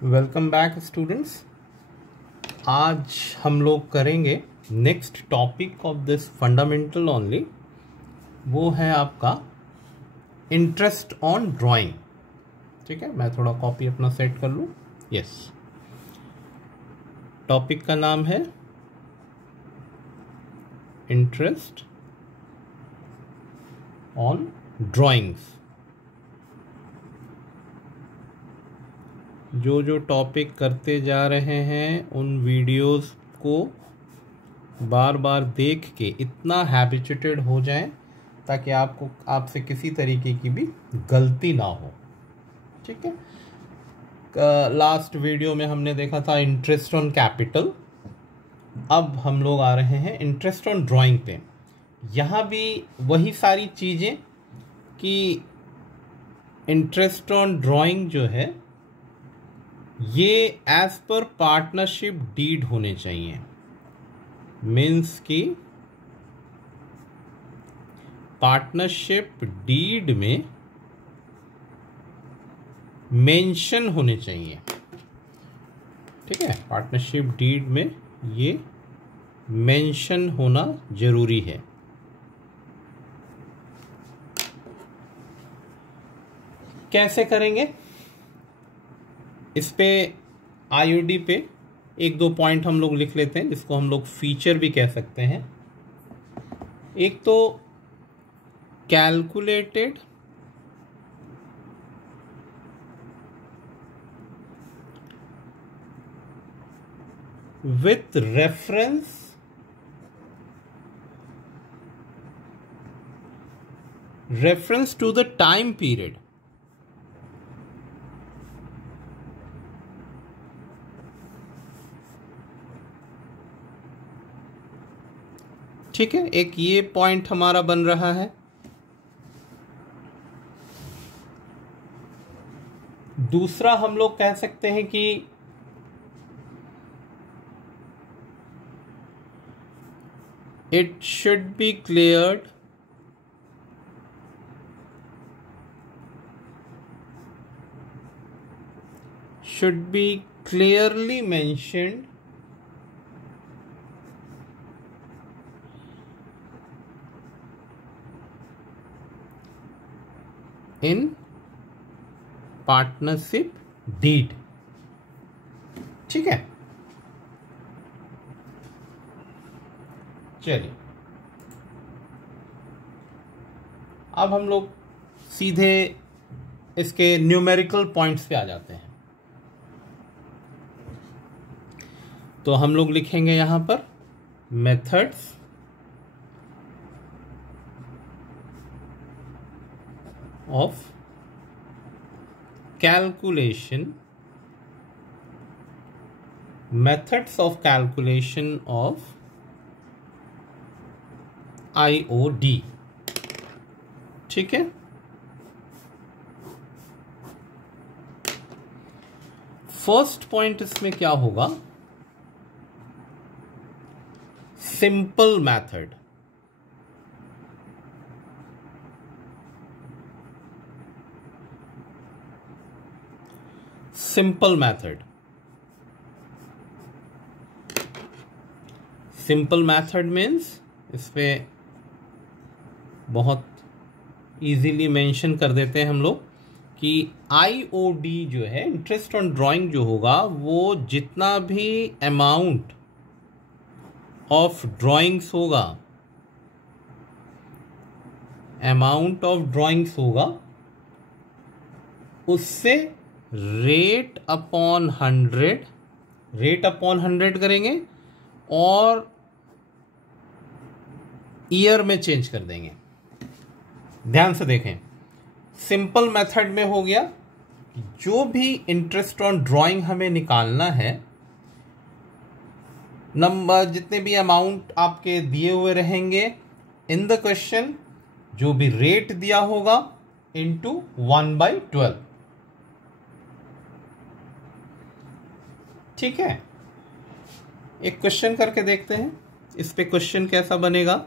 Welcome back students. आज हम लोग करेंगे next topic of this fundamental only. वो है आपका इंटरेस्ट ऑन ड्राइंग। ठीक है, मैं थोड़ा कॉपी अपना सेट कर लूँ। यस, टॉपिक का नाम है इंटरेस्ट ऑन ड्राइंग्स। जो जो टॉपिक करते जा रहे हैं उन वीडियोस को बार बार देख के इतना हैबिचुएटेड हो जाएं ताकि आपसे किसी तरीके की भी गलती ना हो। ठीक है, लास्ट वीडियो में हमने देखा था इंटरेस्ट ऑन कैपिटल। अब हम लोग आ रहे हैं इंटरेस्ट ऑन ड्राइंग पे। यहाँ भी वही सारी चीज़ें कि इंटरेस्ट ऑन ड्राइंग जो है ये एज पर पार्टनरशिप डीड होने चाहिए। मीन्स कि पार्टनरशिप डीड में मेंशन होने चाहिए। ठीक है, पार्टनरशिप डीड में ये मेंशन होना जरूरी है। कैसे करेंगे? इस पे आईओडी पे एक दो पॉइंट हम लोग लिख लेते हैं जिसको हम लोग फीचर भी कह सकते हैं। एक तो calculated with reference to the time period. ठीक है, एक ये पॉइंट हमारा बन रहा है। दूसरा हम लोग कह सकते हैं कि it should be cleared should be clearly mentioned in partnership deed। ठीक है, चलिए अब हम लोग सीधे इसके न्यूमेरिकल पॉइंट्स पे आ जाते हैं। तो हम लोग लिखेंगे यहां पर methods of calculation, methods of calculation of IOD। ठीक है, फर्स्ट पॉइंट इसमें क्या होगा? Simple method. Simple method, simple method means इस पे बहुत इजीली मेंशन कर देते हैं हम लोग कि आईओडी जो है, इंटरेस्ट ऑन ड्राइंग जो होगा, वो जितना भी अमाउंट ऑफ ड्राइंग्स होगा, अमाउंट ऑफ ड्राइंग्स होगा, उससे रेट अपॉन 100 करेंगे और ईयर में चेंज कर देंगे। ध्यान से देखें, सिंपल मेथड में हो गया जो भी इंटरेस्ट ऑन ड्राइंग हमें निकालना है, नंबर जितने भी अमाउंट आपके दिए हुए रहेंगे इन द क्वेश्चन, जो भी रेट दिया होगा इनटू 1/12। ठीक है, एक क्वेश्चन करके देखते हैं इस पे क्वेश्चन कैसा बनेगा।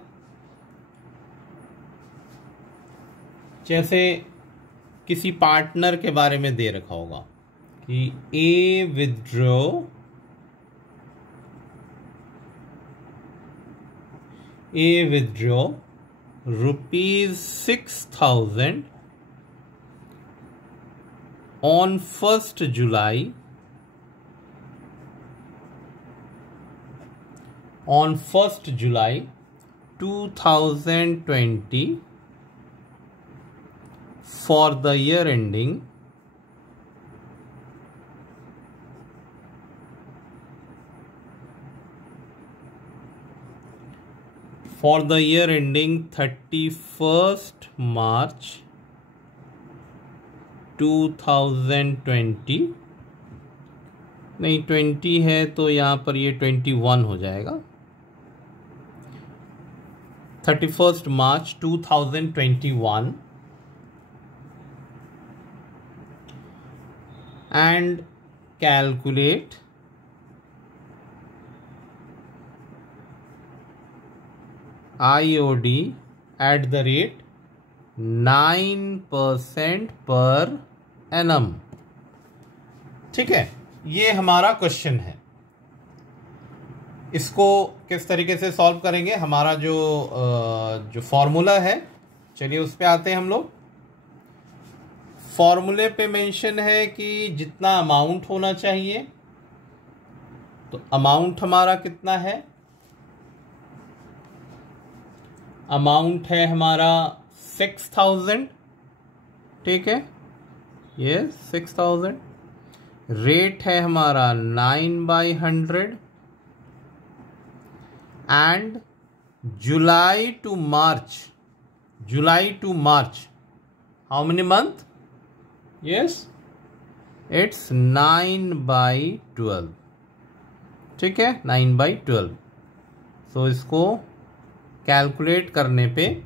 जैसे किसी पार्टनर के बारे में दे रखा होगा कि ए withdraw ₹6,000 on 1st July 2020 for the year ending for the year ending 31st March 2020, नहीं 20 है तो यहाँ पर ये 21 हो जाएगा। 31st March 2021 and calculate IOD at the rate 9% per annum। ठीक है, ये हमारा क्वेश्चन है। इसको किस तरीके से सॉल्व करेंगे, हमारा जो फॉर्मूला है, चलिए उस पे आते हैं हम लोग। फॉर्मूले पे मेंशन है कि जितना अमाउंट होना चाहिए, तो अमाउंट हमारा कितना है, अमाउंट है हमारा 6,000। ठीक है, ये 6,000। रेट है हमारा 9/100 and July to March how many month, yes it's 9/12। ठीक है, 9/12। सो इसको कैलकुलेट करने पे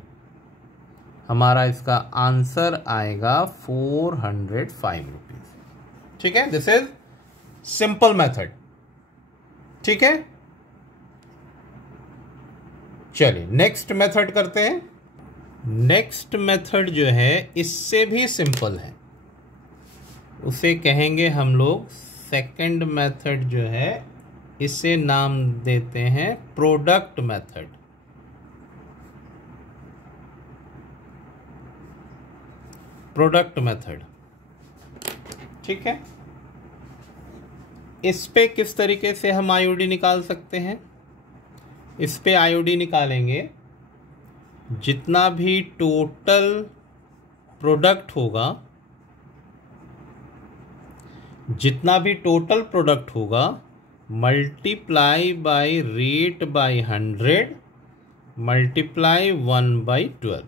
हमारा इसका आंसर आएगा 405 रुपीज। ठीक है, दिस इज सिंपल मेथड। ठीक है, चलिए नेक्स्ट मेथड करते हैं। नेक्स्ट मेथड जो है इससे भी सिंपल है, उसे कहेंगे हम लोग सेकंड मेथड जो है, इसे नाम देते हैं प्रोडक्ट मेथड। प्रोडक्ट मेथड, ठीक है। इस पे किस तरीके से हम आईओडी निकाल सकते हैं, इस पे आईओडी निकालेंगे, जितना भी टोटल प्रोडक्ट होगा, multiply by rate by 100 multiply 1/12।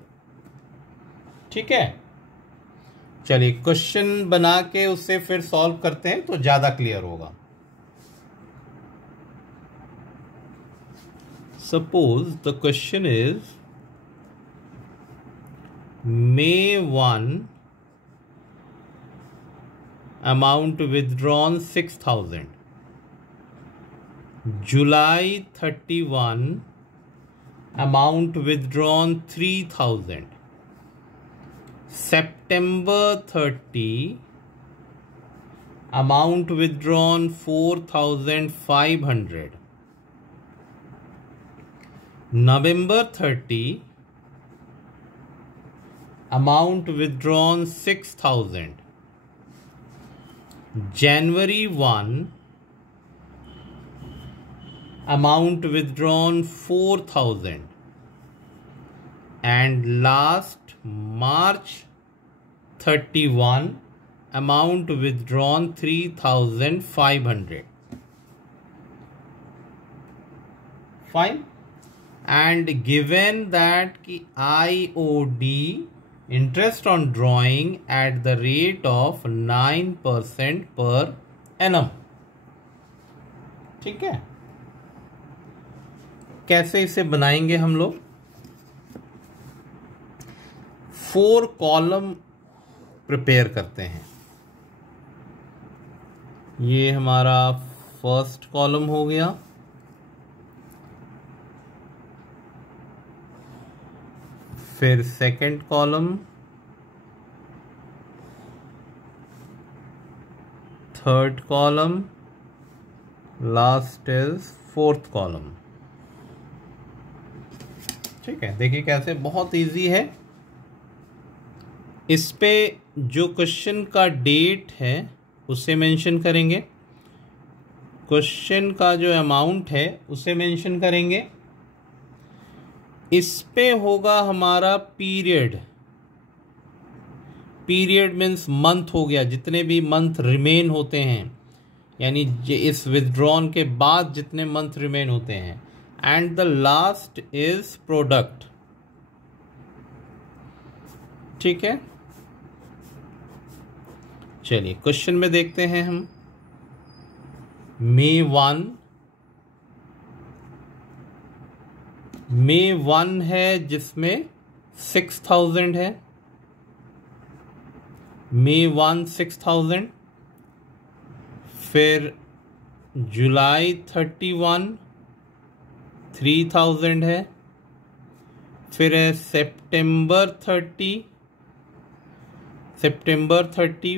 ठीक है, चलिए क्वेश्चन बना के उससे फिर सॉल्व करते हैं तो ज्यादा क्लियर होगा। Suppose the question is May 1 amount withdrawn 6,000, July 31 amount withdrawn 3,000, September 30 amount withdrawn 4,500, November 30 amount withdrawn 6,000, January 1 amount withdrawn 4,000 and last March 31 amount withdrawn 3,500. Fine. And given that ki IOD, interest on drawing, at the rate of 9% per annum। ठीक है, कैसे इसे बनाएंगे हम लोग, 4 column prepare करते हैं। ये हमारा फर्स्ट कॉलम हो गया, फिर second column, third column, last is fourth column. ठीक है, देखिए कैसे बहुत इजी है। इस पे जो क्वेश्चन का डेट है उसे मेंशन करेंगे, क्वेश्चन का जो अमाउंट है उसे मेंशन करेंगे। इस पे होगा हमारा पीरियड, पीरियड मीन्स मंथ हो गया, जितने भी मंथ रिमेन होते हैं, यानी इस विथड्रॉन के बाद जितने मंथ रिमेन होते हैं। And the last is product. ठीक है, चलिए क्वेश्चन में देखते हैं हम। मे 1 है जिसमें 6000 है, मे 1 6000। फिर जुलाई 31 3000 है। फिर है सितंबर 30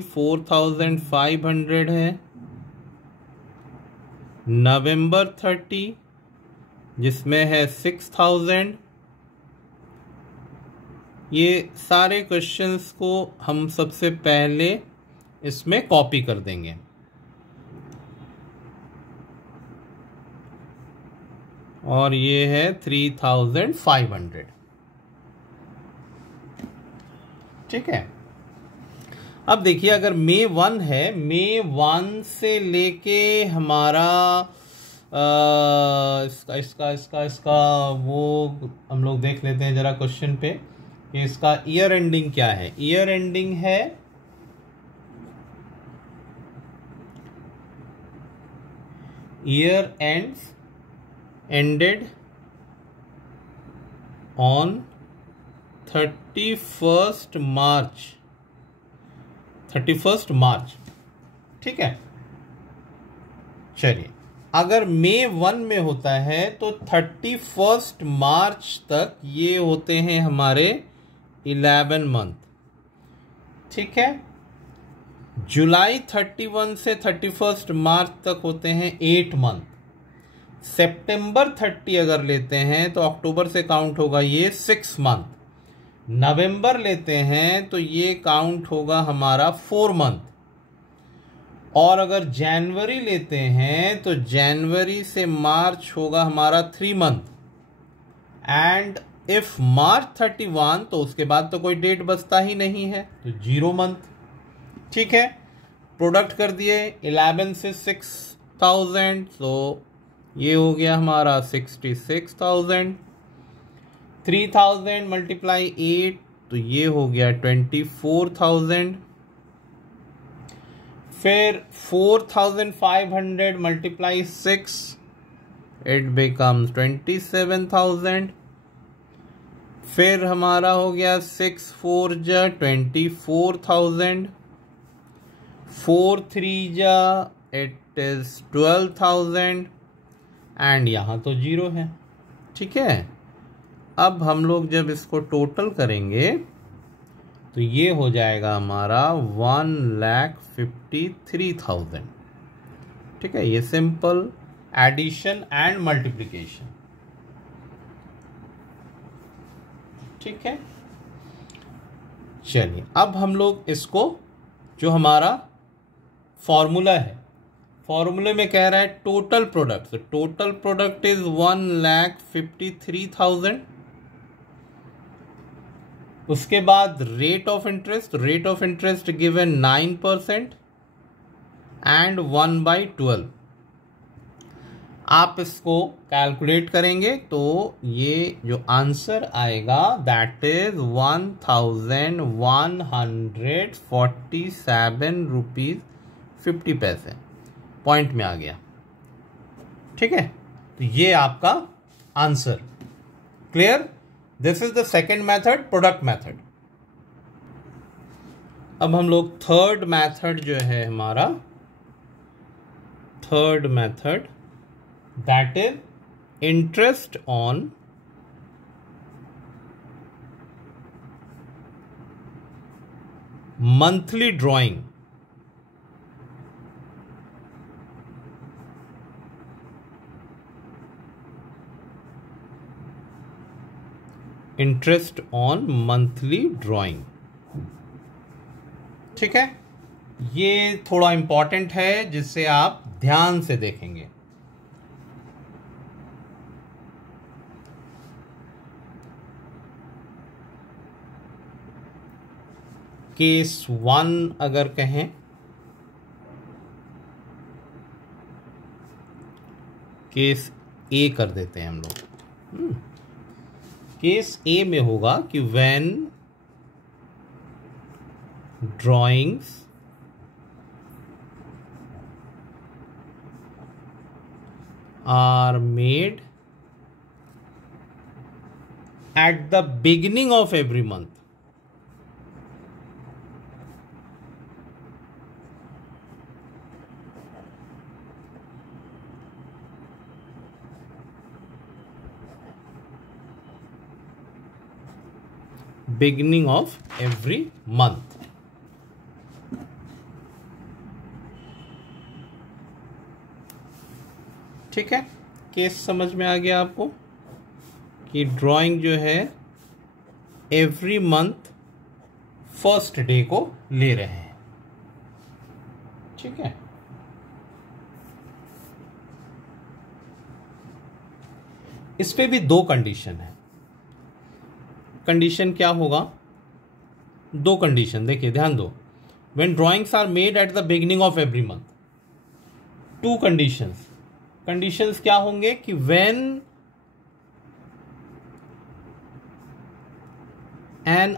4500 है। नवंबर 30 जिसमें है 6000। ये सारे क्वेश्चंस को हम सबसे पहले इसमें कॉपी कर देंगे। और ये है 3500। ठीक है, अब देखिए अगर मे 1 है, मे 1 से लेके हमारा इसका वो हम लोग देख लेते हैं जरा क्वेश्चन पे कि इसका ईयर एंडिंग क्या है। ईयर एंडिंग है ईयर ended on 31st मार्च। ठीक है, चलिए अगर मे 1 में होता है तो 31 मार्च तक ये होते हैं हमारे 11 मंथ। ठीक है, जुलाई 31 से 31 मार्च तक होते हैं 8 मंथ। सितंबर 30 अगर लेते हैं तो अक्टूबर से काउंट होगा ये 6 मंथ। नवंबर लेते हैं तो ये काउंट होगा हमारा 4 मंथ। और अगर जनवरी लेते हैं तो जनवरी से मार्च होगा हमारा 3 मंथ। एंड इफ मार्च 31 तो उसके बाद तो कोई डेट बचता ही नहीं है, तो 0 मंथ। ठीक है, प्रोडक्ट कर दिए 11 से 6000, तो ये हो गया हमारा 66,000। 3000 मल्टीप्लाई 8 तो ये हो गया 24,000। फिर 4500 मल्टीप्लाई 6 इट बिकम्स 27,000। फिर हमारा हो गया 6 4 जा 24,000। 4 3 जा इट इज 12,000। एंड यहाँ तो 0 है। ठीक है, अब हम लोग जब इसको टोटल करेंगे तो ये हो जाएगा हमारा 1,53,000। ठीक है, ये सिंपल एडिशन एंड मल्टीप्लिकेशन। ठीक है, चलिए अब हम लोग इसको जो हमारा फॉर्मूला है, फॉर्मूले में कह रहा है total product, total product is 1,53,000। उसके बाद rate of interest given 9% and 1/12। आप इसको कैलकुलेट करेंगे तो ये जो आंसर आएगा दैट इज 1,147 रुपीज 50 पैसे। पॉइंट में आ गया। ठीक है, तो ये आपका answer. Clear? This is the second method, product method. अब हम लोग थर्ड मेथड जो है हमारा, third method that is interest on monthly drawing. Interest on monthly drawing. ठीक है, ये थोड़ा इंपॉर्टेंट है जिससे आप ध्यान से देखेंगे। केस 1 अगर कहें, केस ए कर देते हैं हम लोग। केस ए में होगा कि when drawings are made at the beginning of every month, beginning of every month। ठीक है, केस समझ में आ गया आपको कि ड्राइंग जो है एवरी मंथ फर्स्ट डे को ले रहे हैं। ठीक है, इस पे भी 2 कंडीशन है। कंडीशन क्या होगा? 2 कंडीशन, देखिए ध्यान दो। When drawings are made at the beginning of every month, 2 conditions. Conditions क्या होंगे कि when an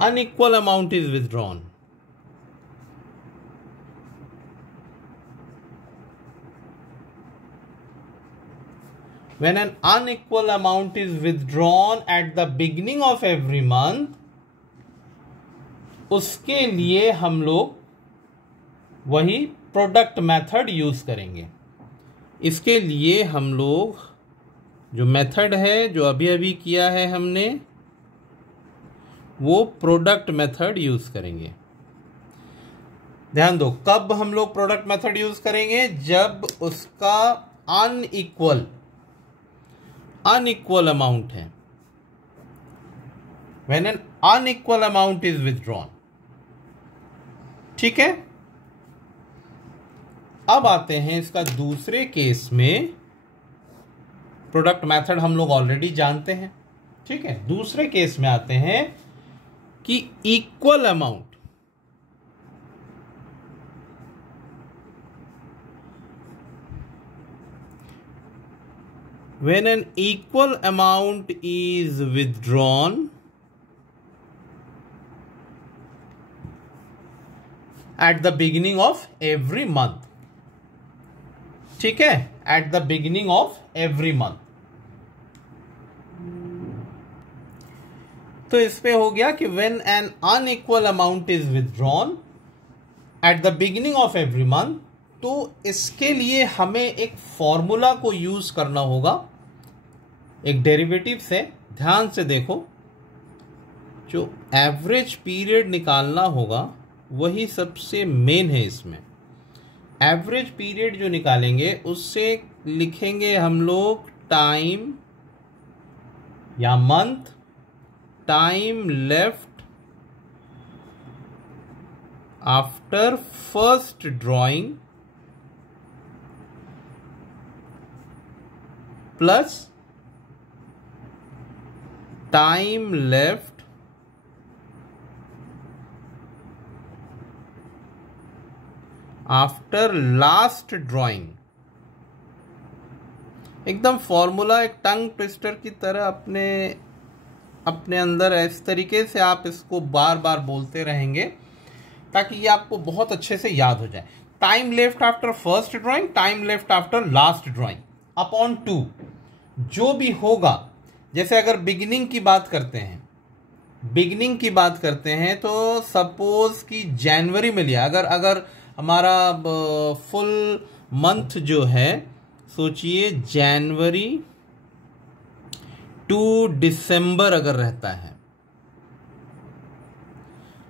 unequal amount is withdrawn, when an unequal amount is withdrawn at the beginning of every month, उसके लिए हम लोग वही प्रोडक्ट मेथड यूज करेंगे। इसके लिए हम लोग जो मेथड है, जो अभी अभी किया है हमने, वो प्रोडक्ट मेथड यूज करेंगे। ध्यान दो, कब हम लोग प्रोडक्ट मेथड यूज करेंगे? जब उसका अनइक्वल अमाउंट है, when an unequal amount is withdrawn. ठीक है, अब आते हैं इसका दूसरे केस में। प्रोडक्ट मेथड हम लोग ऑलरेडी जानते हैं। ठीक है, दूसरे केस में आते हैं कि equal amount, when an equal amount is withdrawn at the beginning of every month। ठीक है, at the beginning of every month। तो इस पे हो गया कि when an unequal amount is withdrawn at the beginning of every month, तो इसके लिए हमें एक फॉर्मूला को यूज करना होगा, एक डेरिवेटिव से। ध्यान से देखो, जो एवरेज पीरियड निकालना होगा वही सबसे मेन है इसमें। एवरेज पीरियड जो निकालेंगे उससे लिखेंगे हम लोग टाइम या month, time left after first drawing plus time left after last drawing. एकदम फॉर्मूला एक टंग ट्विस्टर की तरह अपने अंदर इस तरीके से आप इसको बार बार बोलते रहेंगे ताकि ये आपको बहुत अच्छे से याद हो जाए। Time left after first drawing, time left after last drawing upon 2। जो भी होगा, जैसे अगर बिगिनिंग की बात करते हैं तो सपोज कि जनवरी में लिया, अगर हमारा फुल मंथ जो है, सोचिए जनवरी टू दिसंबर अगर रहता है,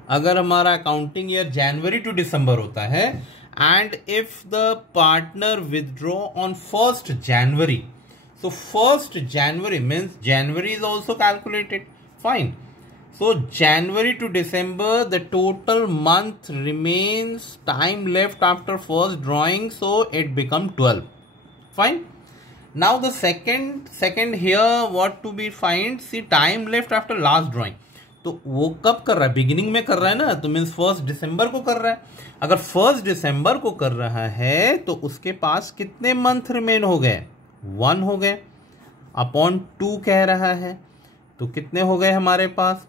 अगर हमारा अकाउंटिंग ईयर जनवरी टू दिसंबर होता है and if the partner withdraw on 1st January, so 1st January means January is also calculated. Fine. So January to December, the total month remains time left after first drawing, so it become 12. Fine. Now the second here what to be find, see time left after last drawing. तो वो कब कर रहा है, beginning में कर रहा है ना, तो मीन्स 1 दिसंबर को कर रहा है। अगर 1 दिसंबर को कर रहा है तो उसके पास कितने मंथ रिमेन हो गए, 1 हो गए, अपॉन 2 कह रहा है, तो कितने हो गए हमारे पास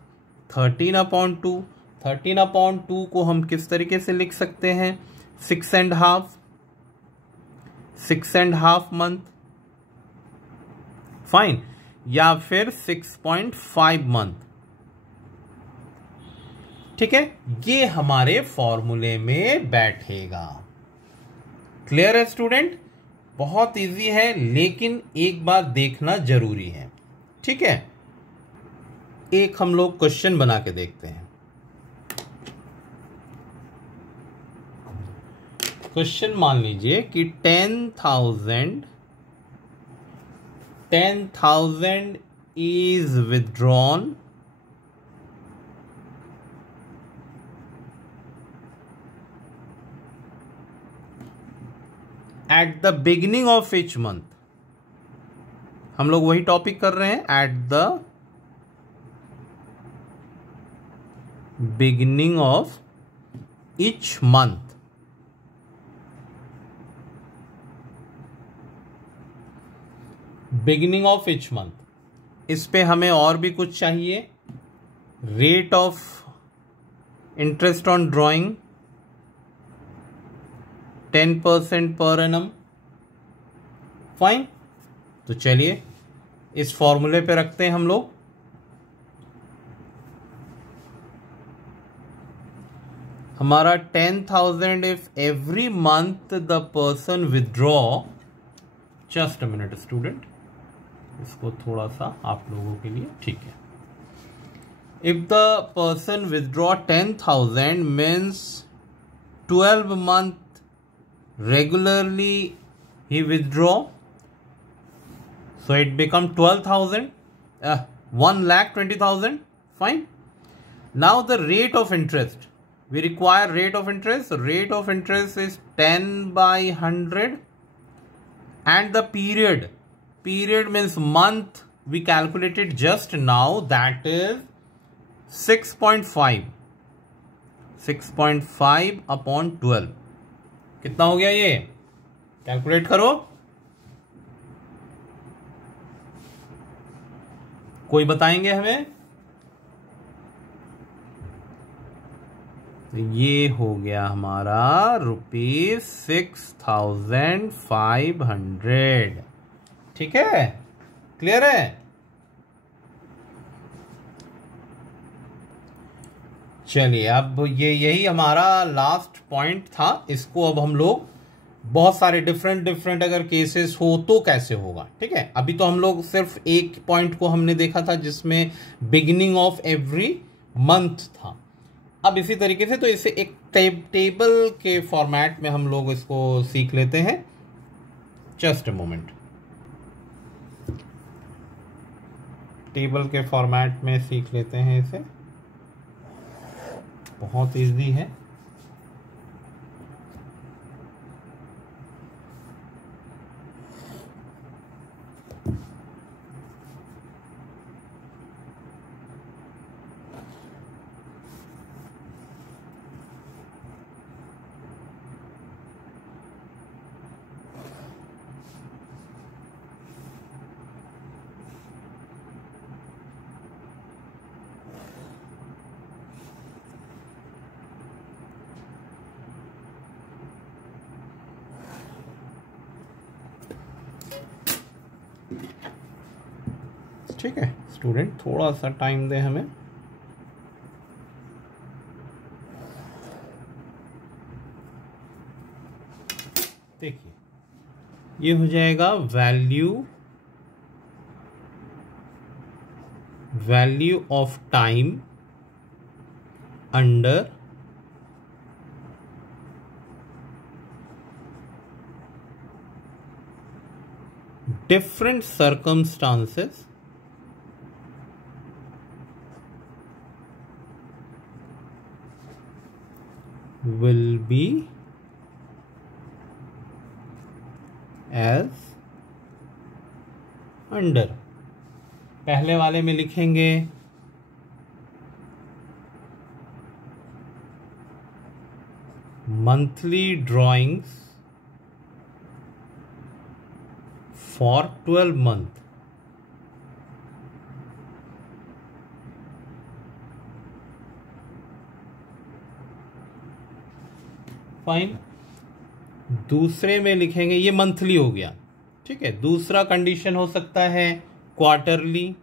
13/2। 13/2 को हम किस तरीके से लिख सकते हैं, 6.5 मंथ, फाइन, या फिर 6.5 मंथ। ठीक है, ये हमारे फॉर्मूले में बैठेगा। क्लियर है स्टूडेंट? बहुत इजी है, लेकिन एक बार देखना जरूरी है। ठीक है, एक हम लोग क्वेश्चन बना के देखते हैं। क्वेश्चन मान लीजिए कि 10,000 is withdrawn at the beginning of each month। हम लोग वही टॉपिक कर रहे हैं, at the beginning of each month। Beginning of each month. इस पे हमें और भी कुछ चाहिए, rate of interest on drawing 10% per annum. Fine, तो चलिए इस फॉर्मूले पे रखते हैं हम लोग। हमारा 10,000 if every month the person withdraw, just a minute student, इसको थोड़ा सा आप लोगों के लिए, ठीक है। If the person withdraw 10,000 means 12 month regularly he withdraw, so it become 12,000, 1,20,000। Fine. Now the rate of interest, we require rate of interest. So rate of interest is 10/100, and the period means month we calculated just now, that is 6.5 upon 12। कितना हो गया ये, calculate करो, कोई बताएंगे हमें? तो ये हो गया हमारा ₹6,500। ठीक है, क्लियर है? चलिए, अब यही हमारा लास्ट पॉइंट था। इसको अब हम लोग बहुत सारे डिफरेंट अगर केसेस हो तो कैसे होगा। ठीक है, अभी तो हम लोग सिर्फ एक पॉइंट को हमने देखा था जिसमें बिगिनिंग ऑफ एवरी मंथ था। अब इसी तरीके से तो इसे एक टेबल के फॉर्मेट में हम लोग इसको सीख लेते हैं। जस्ट अ मोमेंट, टेबल के फॉर्मेट में सीख लेते हैं इसे, बहुत इजी है। ठीक है स्टूडेंट, थोड़ा सा टाइम दे हमें। देखिए, ये हो जाएगा value of time under different circumstances will be as under। पहले वाले में लिखेंगे monthly drawings for 12 month। Fine. दूसरे में लिखेंगे, ये मंथली हो गया, ठीक है। दूसरा कंडीशन हो सकता है quarterly,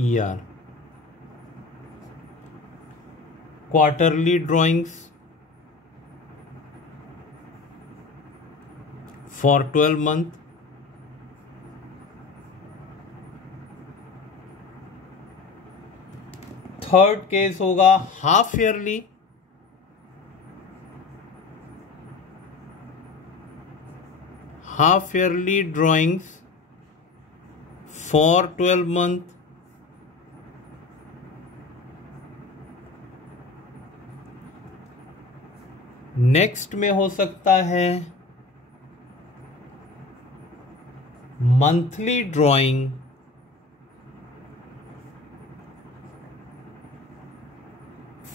ER, quarterly drawings for 12 month. Third case होगा half yearly, half yearly drawings for 12 month. Next में हो सकता है monthly drawing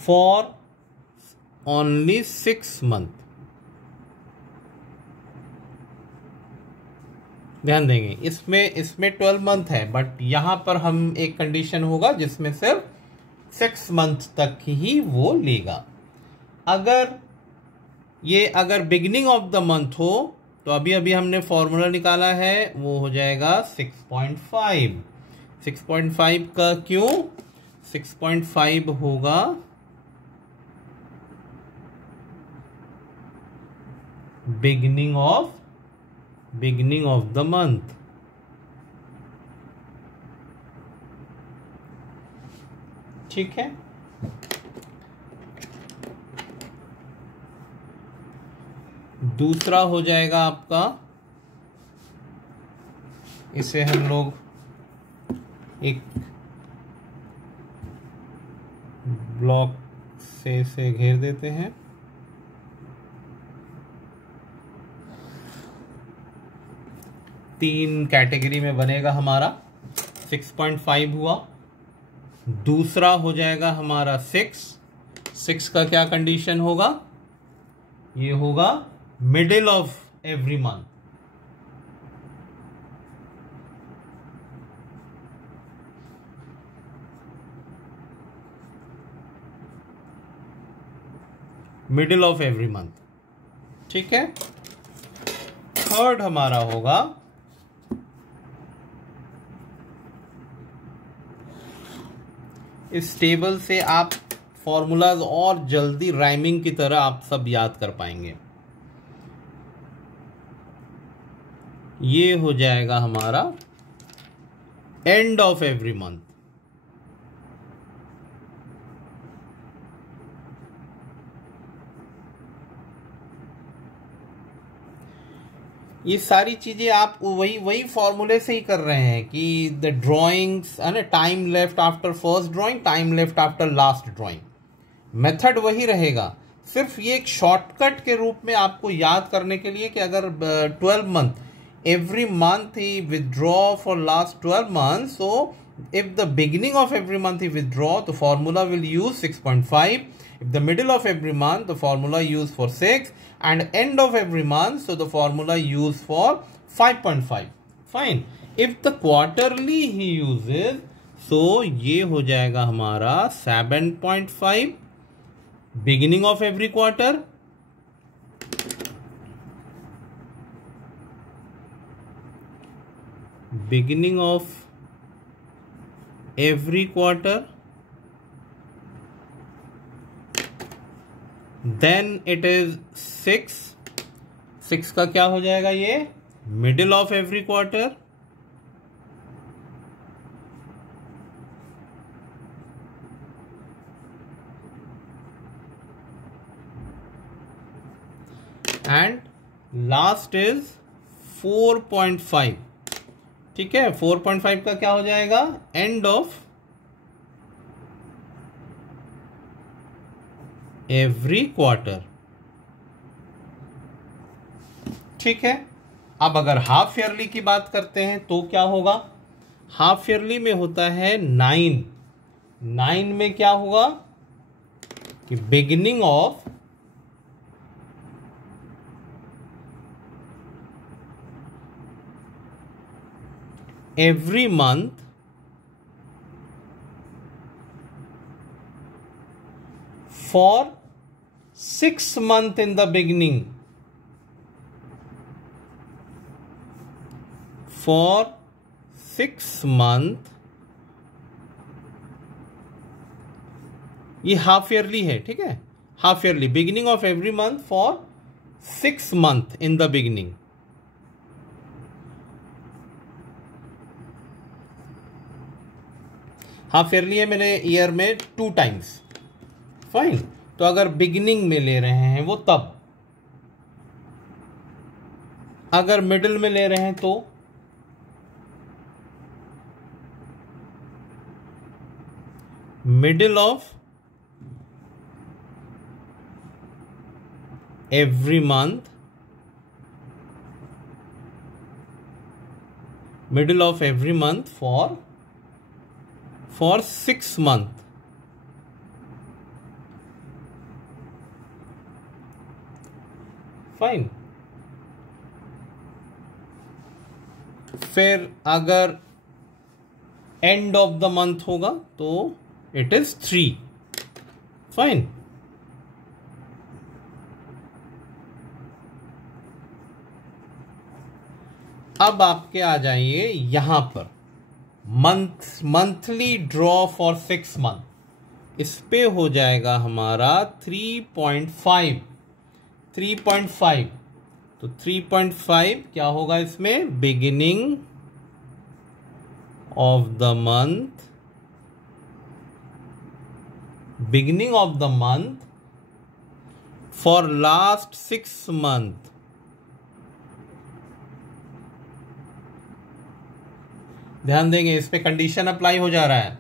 for only 6 month. ध्यान देंगे, इसमें 12 मंथ है, बट यहां पर हम एक कंडीशन होगा जिसमें सिर्फ 6 मंथ तक ही वो लेगा। अगर बिगिनिंग ऑफ द मंथ हो तो अभी हमने फॉर्मूला निकाला है, वो हो जाएगा 6.5। 6.5 का क्यों? 6.5 होगा बिगिनिंग ऑफ द मंथ। ठीक है। दूसरा हो जाएगा आपका, इसे हम लोग एक ब्लॉक से इसे घेर देते हैं। तीन कैटेगरी में बनेगा हमारा। 6.5 हुआ, दूसरा हो जाएगा हमारा 6 का क्या कंडीशन होगा? ये होगा middle of every month. Middle of every month, ठीक है। थर्ड हमारा होगा इस टेबल से आप फॉर्मूलाज और जल्दी राइमिंग की तरह आप सब याद कर पाएंगे। ये हो जाएगा हमारा एंड ऑफ एवरी मंथ। ये सारी चीजें आप वही फॉर्मूले से ही कर रहे हैं कि द ड्राइंग्स है ना, time left after first drawing, time left after last drawing, method वही रहेगा। सिर्फ ये एक शॉर्टकट के रूप में आपको याद करने के लिए कि अगर 12 month, every month he withdraw for last 12 months, so if the beginning of every month he withdraw, the formula will use 6.5. if the middle of every month, the formula use for 6, and end of every month, so the formula use for 5.5. fine. if the quarterly he uses, so ये हो जाएगा हमारा 7.5 beginning of every quarter, beginning of every quarter, then it is 6 का क्या हो जाएगा? ये middle of every quarter, and last is 4.5। ठीक है, 4.5 का क्या हो जाएगा? End of every quarter. ठीक है, अब अगर हाफ ईयरली की बात करते हैं तो क्या होगा? हाफ ईयरली में होता है 9 में क्या होगा कि beginning of every month for 6 months in the beginning, for 6 month। ये हाफ ईयरली है। ठीक है, half yearly, beginning of every month for 6 months in the beginning. Half yearly है, मैंने ईयर में 2 times। फाइन, तो अगर बिगिनिंग में ले रहे हैं वो तब, अगर मिडिल में ले रहे हैं तो middle of every month, middle of every month for 6 months। Fine, फिर अगर एंड ऑफ द मंथ होगा तो इट इज 3। फाइन, अब आपके आ जाइए यहां पर मंथली ड्रॉ फॉर 6 months। इस पे हो जाएगा हमारा 3.5। तो 3.5 क्या होगा इसमें? Beginning of the month for last 6 months। ध्यान देंगे, इस पे कंडीशन अप्लाई हो जा रहा है।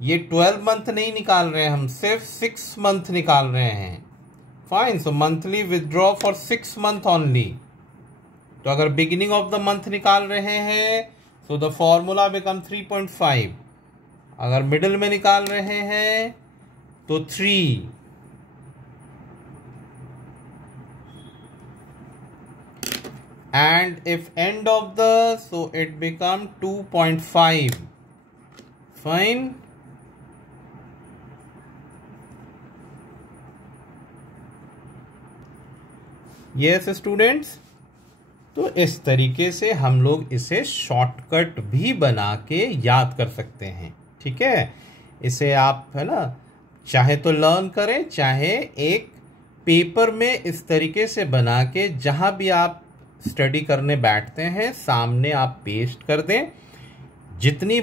ये 12 month नहीं निकाल रहे हैं हम, सिर्फ 6 month निकाल रहे हैं। Fine, so monthly withdraw for 6 months only. तो अगर बिगिनिंग ऑफ द मंथ निकाल रहे हैं तो द फॉर्मूला बिकम 3.5। अगर मिडिल में निकाल रहे हैं तो 3। and if end of the, so it become 2.5। fine, yes students, तो इस तरीके से हम लोग इसे शॉर्टकट भी बना के याद कर सकते हैं। ठीक है, इसे आप है ना चाहे तो लर्न करें, चाहे एक पेपर में इस तरीके से बना के जहां भी आप स्टडी करने बैठते हैं सामने आप पेस्ट कर दें। जितनी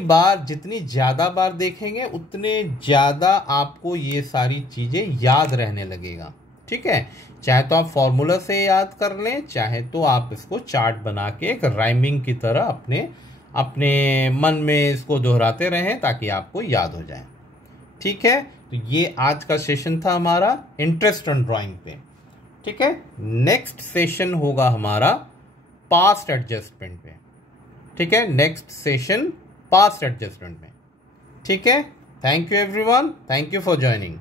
ज़्यादा बार देखेंगे उतने ज़्यादा आपको ये सारी चीज़ें याद रहने लगेगा। ठीक है, चाहे तो आप फॉर्मूला से याद कर लें, चाहे तो आप इसको चार्ट बना के एक राइमिंग की तरह अपने मन में इसको दोहराते रहें ताकि आपको याद हो जाए। ठीक है, तो ये आज का सेशन था हमारा इंटरेस्ट ऑन ड्राइंग पे। ठीक है, नेक्स्ट सेशन होगा हमारा पास्ट एडजस्टमेंट पे। ठीक है, नेक्स्ट सेशन पास्ट एडजस्टमेंट में। ठीक है, thank you everyone, thank you for joining.